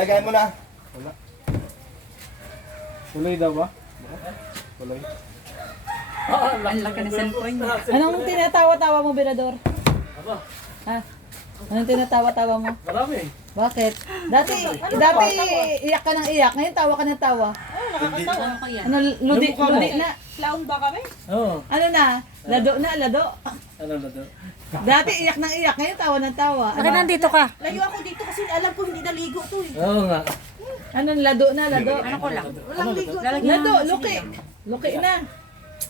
Ay, kaya mo na. Wala. Tuloy daw ba? Tuloy. Ang laki ng cellphone niya. Anong tinatawa-tawa mo, Birador? Aba, Ha? Anong tinatawa-tawa mo? marami. Bakit? Dati iyak ka ng iyak, ngayon tawa ka ng tawa. Nakakatawa ko yan. Ano, ludi na. Clown ba kami? Oo. Ano na? Lado na, lado. Ano na to? Dati iyak ng iyak, ngayon tawa ng tawa. Bakit nandito ka? Layo ako dito kasi alam ko hindi naligo to eh. Oo nga. Ano, lado na, lado. Ano ko lang? Walang ligo. Lado, luki. Luki na.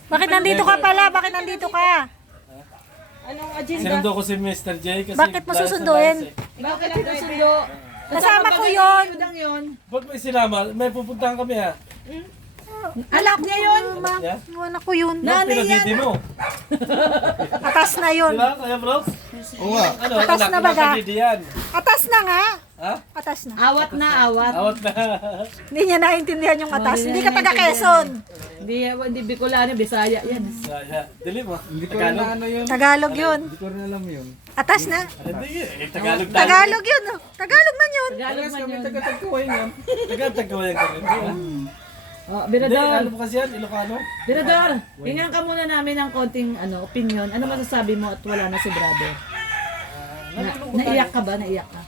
Bakit nandito ka pala? Bakit nandito ka? Anong agenda? Sinundo ko si Mr. J kasi... Bakit mo dahil sa susunduin? live eh. Bakit sinusundo? Kasama ko yun. Udang yun. Pag may sinama, may pupuntahan kami ha. Anak niya yun. Yeah? Anak ko yun. Nanay pinagdidi mo. Atas na yun. Diba, Kaya bro? Oo nga. Ano, Atas anak na na baga? kadidi yan. Atas na nga. Ha? Atas na. Awat na, awat. Awat na. Hindi niya naintindihan yung atas. Oh, Hindi ka taga Quezon. Hindi Bicolano, Bisaya yan. Saya. Dili mo. Hindi ko rin na ano yun. Tagalog yun. Hindi ko rin alam yun. Atas na. Hindi eh. Tagalog tayo. Tagalog yun. Oh. Tagalog man yun. Tagalog Parehas man kami yun. taga-tagkuhay yan. Taga-tagawayan ka rin. Oh, Hindi, Birador. ano mo kasi yan? Ilocano? Birador, hingan ka muna namin ng konting opinion. Ano masasabi mo at wala na si brother? Naiyak ka ba? Naiyak ka?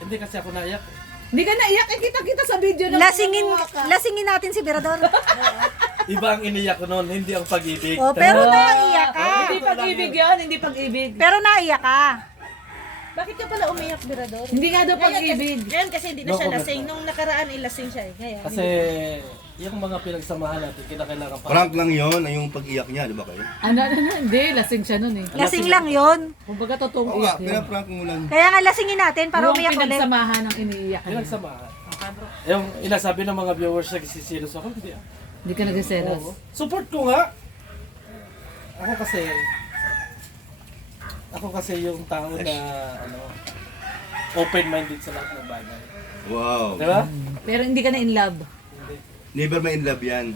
Hindi kasi ako naiyak. Hindi ka naiyak. Eh, kita-kita sa video na Lasingin natin si Birador. Iba ang iniyak ko noon, hindi ang pag-ibig. Oh, pero naiyak ka. Hindi pag-ibig yun, hindi pag-ibig. Pero naiyak ka. Bakit ka pala umiyak, Birador? Hindi nga daw pag-ibig. Ngayon kasi hindi na No siya comment lasing. po. Nung nakaraan ilasing siya eh. Ngayon. Kasi yung mga pinagsamahan natin, kinakailangan pa. Prank lang yun, yung pag-iyak niya, di ba kayo? Ano, hindi. Lasing siya nun eh. Lasing lang yun. Kumbaga totoong Oo nga, iyak yun. pinaprank mo lang. Kaya nga lasingin natin para Yung umiyak ulit. pinagsamahan ng iniiyak niya. Pinagsamahan. Yung inasabi ng mga viewers na sisilos ako, hindi ah. Hindi ka nagsiselos. Oo. Support ko nga. Ako kasi yung tao na open-minded sa lahat ng bagay. Wow. Di ba? Pero hindi ka na in love. Never ma in love yan.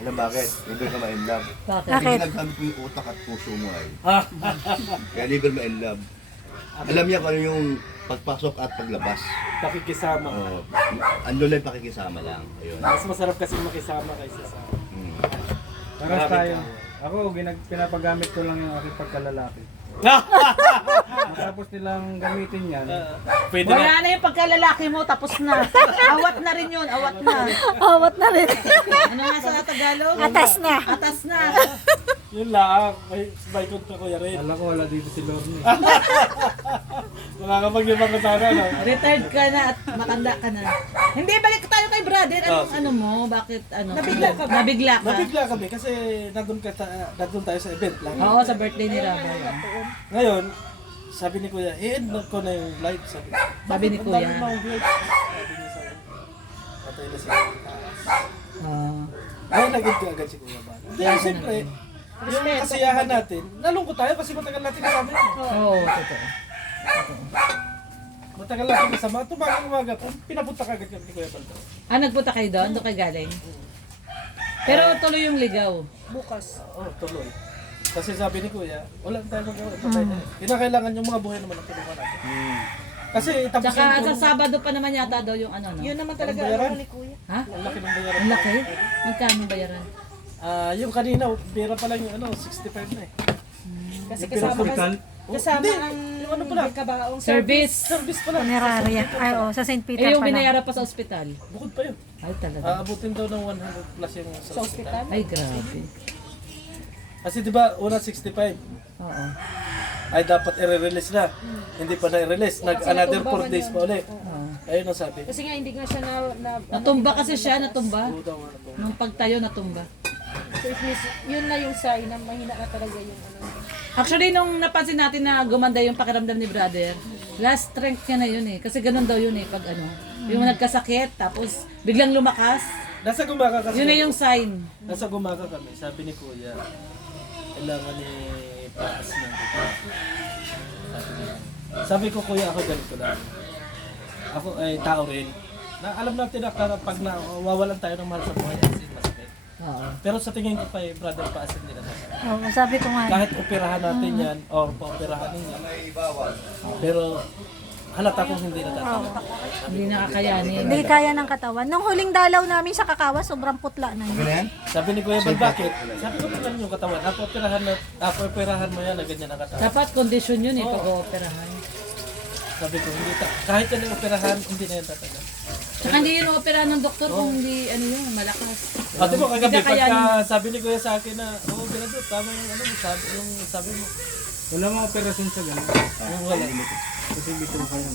Alam bakit? Never ka ma in love. Bakit? Bakit? Kasi nagkamit mo yung utak at puso mo ay. Ah, Kaya never ma in love. Alam niya kung ano yung pagpasok at paglabas. pakikisama. Oo. Ano lang pakikisama lang. Ayun. Mas masarap kasi makisama kaysa sa... Hmm. Parang Maraming tayo. tao. Ako, pinapagamit ko lang yung aking pagkalalaki. Tapos nilang gamitin yan. Pwede na. Wala na yung pagkalalaki mo, tapos na. Awat na rin yun, awat na. Awat na rin. Ano nga sa Tagalog? Atas na. Atas na. Yun lang. May kontra ko yan rin. Alam ko wala dito si Lorne. Nakakapag-ibang ka sana, no? Retired ka na at matanda ka na. Hindi, balik tayo kay brother. Anong Oh. ano mo? Bakit ano? Nabigla ka ba? Nabigla ka. Nabigla kami kasi nandun tayo sa event lang. Oo, sa birthday ni Rabo. Ngayon, sabi ni Kuya, i-end ko na yung live. Sabi ni "Ang Kuya." dami mga views." Sabi niya sa akin, patay na siya. Ay, nag-end ko agad si Kuya ba? Hindi, siyempre, yung kasiyahan natin, nalungkot tayo kasi matagal natin kasama yun. Oo, totoo. Matagal natin kasama. Tumagang umaga, pinapunta ka agad kami ni Kuya Baldo. Nagpunta kayo doon? Doon kayo galing? Pero tuloy yung ligaw. Bukas. Oo, tuloy. Kasi sabi ni Kuya, wala tayong magawa. Patay na. Kinakailangan yung mga buhay naman ang tulungan natin. Kasi tapos Tsaka yung sa tulong- Sabado pa naman yata daw yung ano, no? Yun naman talaga bayaran? ano ni Kuya. Ha? ang laki ng bayaran. Ang laki? Magkano bayaran? Yung kanina, pera pa lang yung 65 na eh. Kasi kasama Hindi, ang yung ano pala, kabaong Service. service pala. Funeraria. Ay, oh, sa St. Eh, Peter yung pala. binayaran pa sa ospital. Bukod pa yun. Ay, talaga. Aabutin daw ng 100 plus yung sa sa ospital. Ay, grabe. Kasi di ba, una 65, Oo. ay dapat i-release na. Hindi pa na-release. Another 4 days pa ulit. Oo. Ayun ang sabi. Kasi nga hindi nga siya na Natumba kasi siya, natumba. Oo daw nga na to. Nung pagtayo, natumba. so it means, yun na yung sign na mahina na talaga yung ano. Actually, nung napansin natin na gumanda yung pakiramdam ni brother, last strength niya na yun eh. Kasi ganun daw yun eh, pag ano. Yung nagkasakit, tapos biglang lumakas. Nasa gumaga kasi. Yun na yung sign. Nasa gumaga kami. Sabi ni Kuya, kailangan ni Paas ng dito. Sabi ko, Kuya, ako ganito lang. Ako ay tao rin. Na alam natin na pag nawawalan tayo ng mahal sa buhay, as in masakit. Oo. Pero sa tingin ko pa brother, paasin nila sa Oo, sabi ko nga. kahit operahan natin yan, o pa-operahan ninyo. Pero halata kong hindi na tatama. Hindi nakakayanin. Hindi kaya ng katawan. Nung huling dalaw namin sa Kakawa, sobrang putla na Okay yun. na yan? Sabi ni Kuya Bal, bakit? Sabi ko, tingnan yung katawan. Operahan mo yan na ganyan ang katawan. Dapat kondisyon yun pag-ooperahan. Sabi ko, kahit yan yung operahan, hindi na yan tatagal. Tsaka hindi yun operahan ng doktor kung hindi, malakas. Ate mo, kagabi, Hindi kakayanin. pagka sabi ni Kuya sa akin na, Pinadot, tama yung sabi mo. Wala mga operasyon sa ganun. Yung wala. Kasi bito ka yan.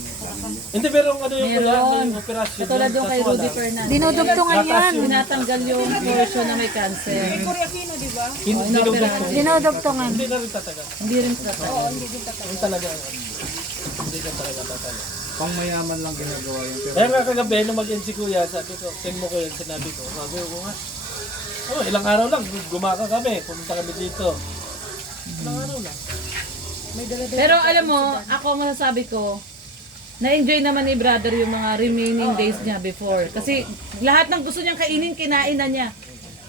Hindi, pero ano yung Meron. yung operasyon. Katulad yung kay Rudy Fernandez. Dinudugtungan yan. Tinatanggal yung portion na may cancer. Dinudugtong. Dinudugtungan. Hindi na rin tatagal. Hindi rin tatagal. Yung talaga, hindi ka talaga tatagal. Pang mayaman lang ginagawa yun. Pero Kaya nga kagabi, nung mag-end si Kuya, sabi ko, send mo ko yan, sinabi ko. Sabi ko nga, ilang araw lang, gumaka kami, pumunta kami dito. Ilang araw lang. Pero alam mo, ako masasabi ko, na-enjoy naman ni brother yung mga remaining days niya before. Kasi lahat ng gusto niyang kainin, kinain na niya.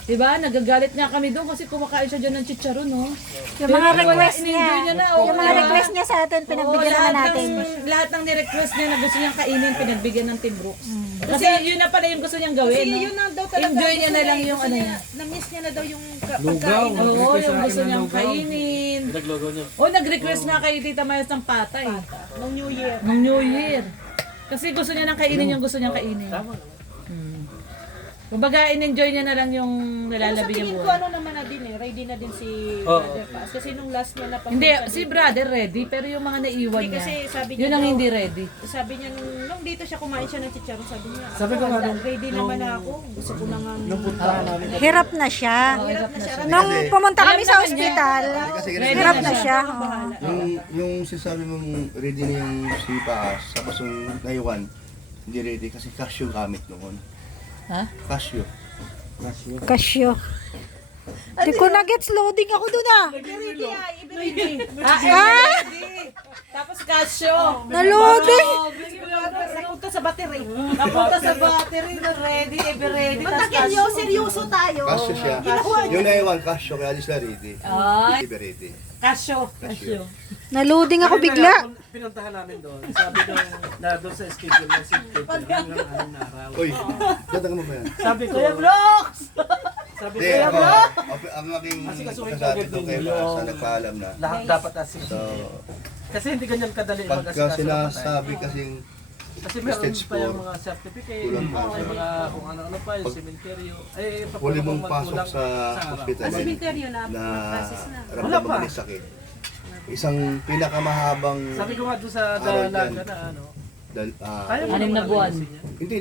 Diba? Nagagalit nga kami doon kasi kumakain siya dyan ng chicharon, no? Yung mga request in-enjoy niya. niya na, Yung mga diba? request niya sa atin, pinagbigyan naman natin. Lahat ng ni-request niya na gusto niyang kainin, pinagbigyan ng Team Brooks. Kasi yun na pala yung gusto niyang gawin, no? Yun ang daw talaga. Enjoy niya na lang yung gusto ano niya. Na-miss niya na daw yung lugaw. pagkain. Oo, Nag-request yung sa gusto akin ng niyang lugaw. kainin. Naglogo niyo. O, nag-request nga kay Tita Mayas ng patay. Nung New Year. Nung New Year. Kasi gusto niya nang kainin yung gusto niyang kainin. Tama. Kumbaga, in-enjoy niya na lang yung Pero sa nalalabi tingin niyang ko, buhay. ano naman na din ready na din si Oo. Brother Paz. Kasi nung last niya na Hindi, si brother ready, pero yung mga naiwan Hindi, niya, kasi sabi niya yun ang daw- hindi ready. Sabi niya nung dito siya kumain siya ng chicharon, sabi niya, Sabi ko nga nung- ready naman ako. Gusto ko na nga. Nung puntahan namin. Hirap na siya. Hirap na siya. Nung pumunta kami Alam sa naman niya. ospital, Kasi hirap na siya. yung sinasabi mong ready na yung sipaas, tapos yung naiwan, hindi ready kasi cashew gamit noon. Ha? Cashew. Casio. Di ko na gets loading ako dun ah. Tapos Casio. Na-loading. Napunta sa battery. Napunta sa battery na ready, ready. Matakil yun, seryoso tayo. Cashew siya. Yung naiwan, cashew, kaya di sila ready. Ay, Hindi ba ready? Casio. Cashew. Na-loading ako bigla. Pinuntahan namin doon. Sabi nung, na doon sa schedule ng schedule, hanggang 6 na araw. Uy, ganda mo ba yan? Sabi ko, sabi ko, Hindi, ako, ang aking kasabi ko kay Masa, nagpaalam na. lahat dapat asin. So, Kasi hindi ganyan kadali pagka mag-asikaso ng patay. sinasabi kasing Kasi meron stage pa yung 4, mga certificate, kulang pa. may mga kung ano-ano pa, yung cementerio. huli mong pasok sa hospital Cementerio na, na process na. Wala ramdam pa. mo may sakit. Isang pinakamahabang Sabi ko nga doon sa Araw dalaga dyan. na ano, dal, kaya mo 6 na naman buwan. ayusin yan. hindi